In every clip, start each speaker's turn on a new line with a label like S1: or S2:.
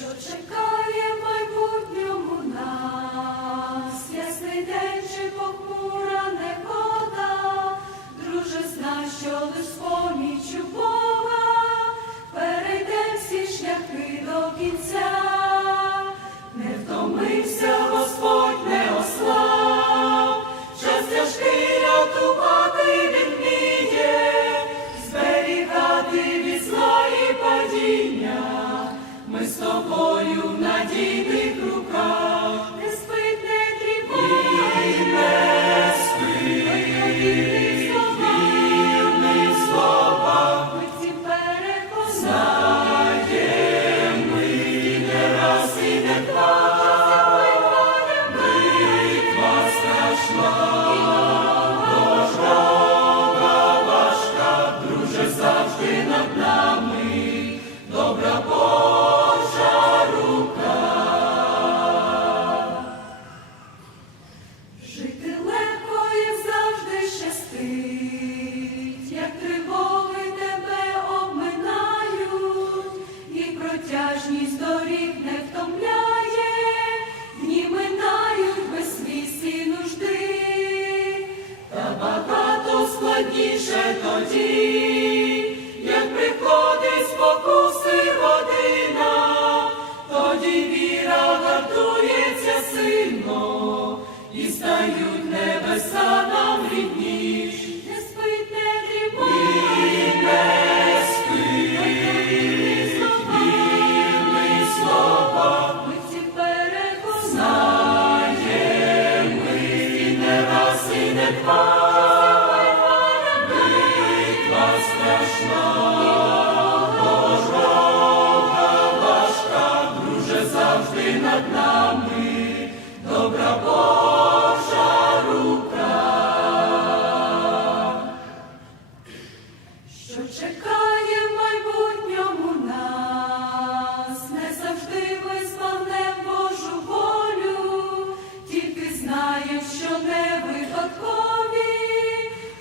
S1: що чекає в майбутньому нас, ясний день чи похмура негода, друже, знай, що лиш помічу. інше тоді, як приходить спокуси година, тоді віра гартується сильно і стають небеса нам рідні. над нами, добра Божа рука, що чекає в майбутньому нас, не завжди ми збагнемо Божу волю, тільки знаєм, що не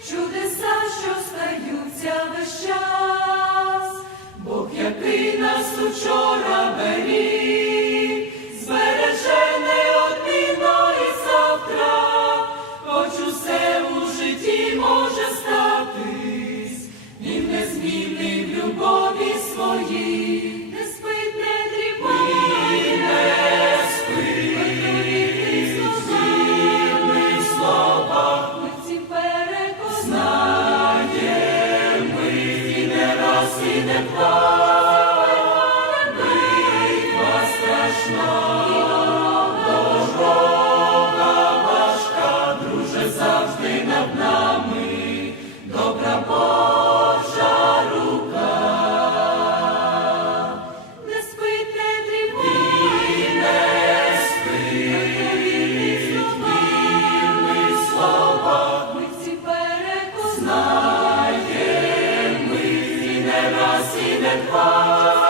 S1: чудеса, що стаються весь час, Бог, який нас учора беріг. God. Тебе, нас і не